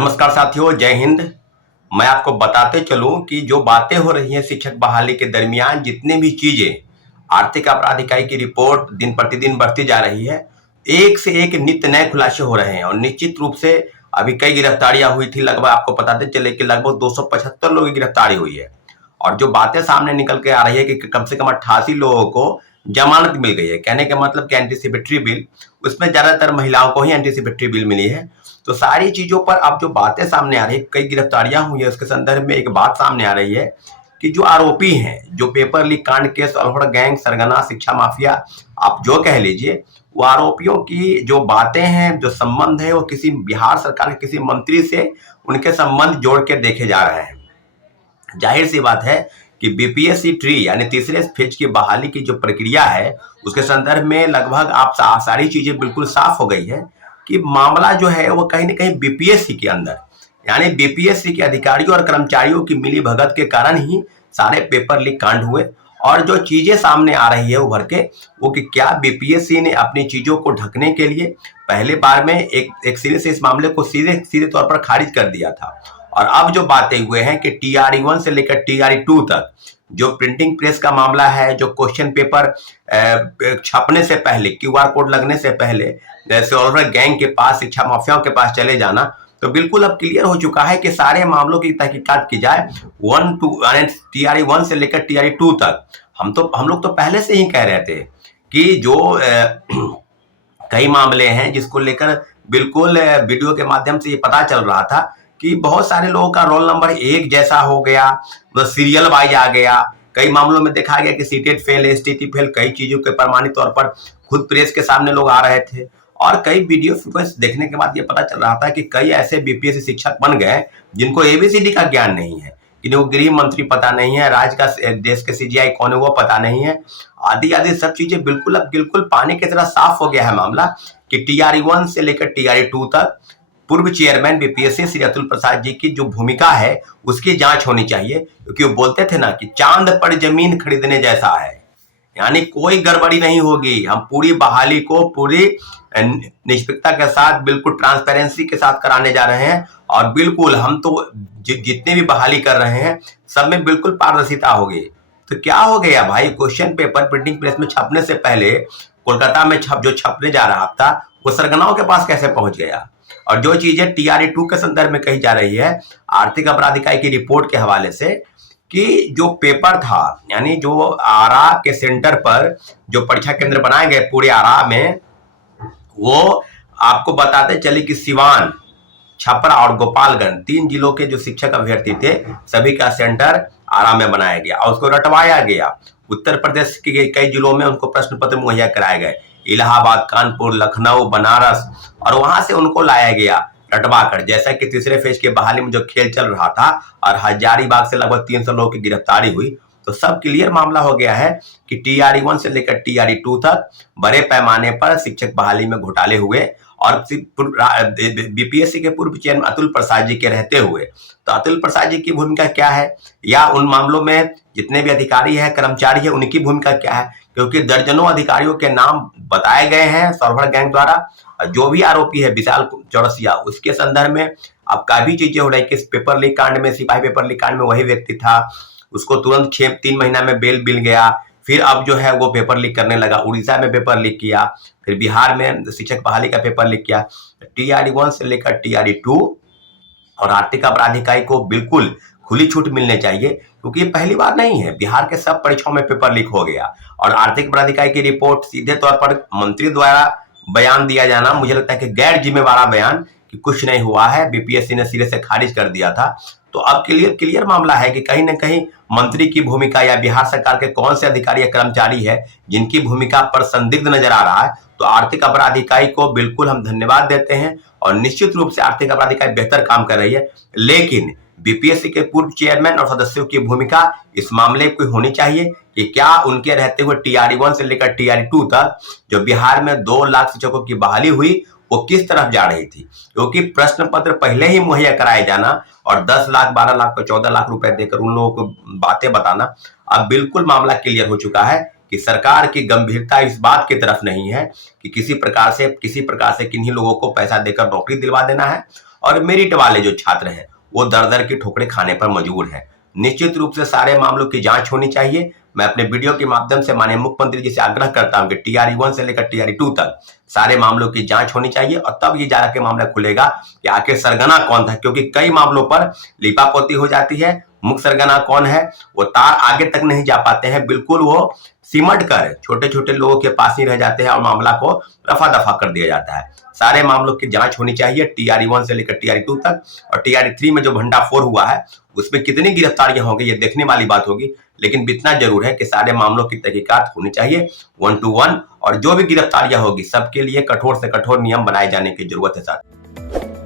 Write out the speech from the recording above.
नमस्कार साथियों, जय हिंद। मैं आपको बताते चलूं कि जो बातें हो रही हैं शिक्षक बहाली के दरमियान, जितने भी चीजें आर्थिक अपराध इकाई की रिपोर्ट दिन प्रतिदिन बढ़ती जा रही है, एक से एक नित्य नए खुलासे हो रहे हैं। और निश्चित रूप से अभी कई गिरफ्तारियां हुई थी। लगभग आपको बताते चले कि लगभग 275 लोगों की गिरफ्तारी हुई है। और जो बातें सामने निकल के आ रही है कि कम से कम 88 लोगों को जमानत मिल गई है। कहने का मतलब कि एंटीसिपेटरी बिल, उसमें ज्यादातर महिलाओं को ही एंटीसिपेटरी बिल मिली है। तो सारी चीजों पर अब जो बातें सामने आ रही है, कई गिरफ्तारियां हुई है, उसके संदर्भ में एक बात सामने आ रही है कि जो आरोपी हैं, जो पेपर लीक कांड के सॉल्वर गैंग, सरगना, शिक्षा माफिया, आप जो कह लीजिए, वो आरोपियों की जो बातें हैं, जो संबंध है, वो किसी बिहार सरकार के किसी मंत्री से उनके संबंध जोड़ के देखे जा रहे हैं। जाहिर सी बात है कि बीपीएससी ट्री यानी तीसरे फेज की बहाली की जो प्रक्रिया है, उसके संदर्भ में लगभग आप सारी चीजें बिल्कुल साफ हो गई है कि मामला जो है वो कहीं ना कहीं बीपीएससी के अंदर, यानी बीपीएससी के अधिकारियों और कर्मचारियों की मिली भगत के कारण ही सारे पेपर लीक कांड हुए। और जो चीजें सामने आ रही है उभर के, वो कि क्या बीपीएससी ने अपनी चीजों को ढकने के लिए पहले बार में एक सिरे से इस मामले को सीधे सीधे तौर पर खारिज कर दिया था। और अब जो बातें हुए हैं कि TRE 1 से लेकर TRE 2 तक जो प्रिंटिंग प्रेस का मामला है, जो क्वेश्चन पेपर छपने से पहले, QR कोड लगने से पहले सॉल्वर गैंग के पास, शिक्षा माफियाओं के पास चले जाना, तो बिल्कुल अब क्लियर हो चुका है कि सारे मामलों की तहकीकात की जाए। TRE 1 से लेकर TRE 2 तक हम लोग तो पहले से ही कह रहे थे कि जो कई मामले हैं जिसको लेकर बिल्कुल वीडियो के माध्यम से ये पता चल रहा था कि बहुत सारे लोगों का रोल नंबर एक जैसा हो गया, मतलब सीरियल वाइज आ गया। कई मामलों में देखा गया कि सीटेट फेल, एसटीटी फेल, कई चीजों के प्रमाणित तौर पर खुद प्रेस के सामने लोग आ रहे थे। और कई वीडियो फुटेज देखने के बाद ये पता चल रहा था कि कई ऐसे बीपीएससी शिक्षक बन गए जिनको एबीसीडी का ज्ञान नहीं है, जिनको गृह मंत्री पता नहीं है, राज्य का देश के सीजीआई कौन है वो पता नहीं है, आदि आदि सब चीजें बिल्कुल अब बिल्कुल पानी की तरह साफ हो गया है मामला कि TRE 1 से लेकर TRE 2 तक पूर्व चेयरमैन बीपीएससी श्री अतुल प्रसाद जी की जो भूमिका है उसकी जांच होनी चाहिए। क्योंकि वो बोलते थे ना कि चांद पर जमीन खरीदने जैसा है, यानी कोई गड़बड़ी नहीं होगी। हम पूरी बहाली को पूरी निष्पक्षता के साथ, बिल्कुल ट्रांसपेरेंसी के साथ कराने जा रहे हैं। और बिल्कुल हम तो जितने भी बहाली कर रहे हैं सब में बिल्कुल पारदर्शिता होगी। तो क्या हो गया भाई, क्वेश्चन पेपर प्रिंटिंग प्रेस में छपने से पहले कोलकाता में जो छपने जा रहा था वो सरगनाओं के पास कैसे पहुंच गया? और जो चीजें TRE 2 के संदर्भ में कही जा रही है आर्थिक अपराध इकाई की रिपोर्ट के हवाले से, कि जो पेपर था, यानी जो आरा के सेंटर पर जो परीक्षा केंद्र बनाए गए पूरे आरा में, वो आपको बताते चले कि सिवान, छपरा और गोपालगंज 3 जिलों के जो शिक्षक अभ्यर्थी थे सभी का सेंटर आरा में बनाया गया और उसको रटवाया गया। उत्तर प्रदेश के कई जिलों में उनको प्रश्न पत्र मुहैया कराए गए, इलाहाबाद, कानपुर, लखनऊ, बनारस, और वहां से उनको लाया गया रटवा कर। जैसा कि तीसरे फेज के बहाली में जो खेल चल रहा था और हजारीबाग से लगभग 300 लोगों की गिरफ्तारी हुई, तो सब क्लियर मामला हो गया है कि TRE 1 से लेकर TRE 2 तक बड़े पैमाने पर शिक्षक बहाली में घोटाले हुए। और बीपीएससी के पूर्व चेयरमैन अतुल प्रसाद जी के रहते हुए, तो अतुल प्रसाद जी की भूमिका क्या है, या उन मामलों में जितने भी अधिकारी हैं, कर्मचारी हैं, उनकी भूमिका क्या है? क्योंकि दर्जनों अधिकारियों के नाम बताए गए हैं सॉल्वर गैंग द्वारा। जो भी आरोपी है विशाल चौरसिया, उसके संदर्भ में अब काफी चीजें हो रही कि इस पेपर लीक कांड में, सिपाही पेपर लीक कांड में वही व्यक्ति था, उसको तुरंत 3 महीना में बेल मिल गया। फिर अब जो है वो पेपर लीक करने लगा, उड़ीसा में पेपर लीक किया, फिर बिहार में शिक्षक बहाली का पेपर लीक किया। TRE 1 से लेकर TRE 2 और आर्थिक अपराध इकाई को बिल्कुल खुली छूट मिलने चाहिए, क्योंकि ये पहली बार नहीं है। बिहार के सब परीक्षाओं में पेपर लीक हो गया और आर्थिक अपराध इकाई की रिपोर्ट सीधे तौर पर मंत्री द्वारा बयान दिया जाना, मुझे लगता है कि गैर जिम्मेवार बयान कि कुछ नहीं हुआ है, बीपीएससी ने सिरे से खारिज कर दिया था। तो अब क्लियर मामला है कि कहीं ना कहीं मंत्री की भूमिका या बिहार सरकार के कौन से अधिकारी या कर्मचारी है जिनकी भूमिका पर संदिग्ध नजर आ रहा है। तो आर्थिक अपराध इकाई को बिल्कुल हम धन्यवाद देते हैं और निश्चित रूप से आर्थिक अपराध इकाई बेहतर काम कर रही है। लेकिन बीपीएससी के पूर्व चेयरमैन और सदस्यों की भूमिका इस मामले की होनी चाहिए कि क्या उनके रहते हुए TRE 1 से लेकर TRE 2 तक जो बिहार में 2 लाख शिक्षकों की बहाली हुई वो किस तरफ जा रही थी। क्योंकि प्रश्न पत्र पहले ही मुहैया कराए जाना और 10 लाख, 12 लाख, 14 लाख रुपए देकर उन लोगों को बातें बताना, अब बिल्कुल मामला क्लियर हो चुका है कि सरकार की गंभीरता इस बात की तरफ नहीं है कि किसी प्रकार से किन्हीं लोगों को पैसा देकर नौकरी दिलवा देना है। और मेरिट वाले जो छात्र हैं वो दर दर की ठोकरें खाने पर मजबूर हैं। निश्चित रूप से सारे मामलों की जांच होनी चाहिए। मैं अपने वीडियो के माध्यम से माननीय मुख्यमंत्री जी से आग्रह करता हूं कि टीआरई 1 से लेकर टीआरई 2 तक सारे मामलों की जांच होनी चाहिए और तब ये जाके मामला खुलेगा कि आखिर सरगना कौन था, क्योंकि कई मामलों पर लीपापोती हो जाती है। मुख्य सरगना कौन है वो तार आगे तक नहीं जा पाते हैं, बिल्कुल वो सिमट कर छोटे छोटे लोगों के पास ही रह जाते हैं और मामला को रफा दफा कर दिया जाता है। सारे मामलों की जांच होनी चाहिए टीआरई 1 से लेकर टीआरई 2 तक। और टीआरई 3 में जो भंडाफोड़ हुआ है उसमें कितनी गिरफ्तारियां होंगी ये देखने वाली बात होगी, लेकिन इतना जरूर है कि सारे मामलों की तहकीकात होनी चाहिए 1 to 1, और जो भी गिरफ्तारियां होगी सबके लिए कठोर से कठोर नियम बनाए जाने की जरूरत है साथ।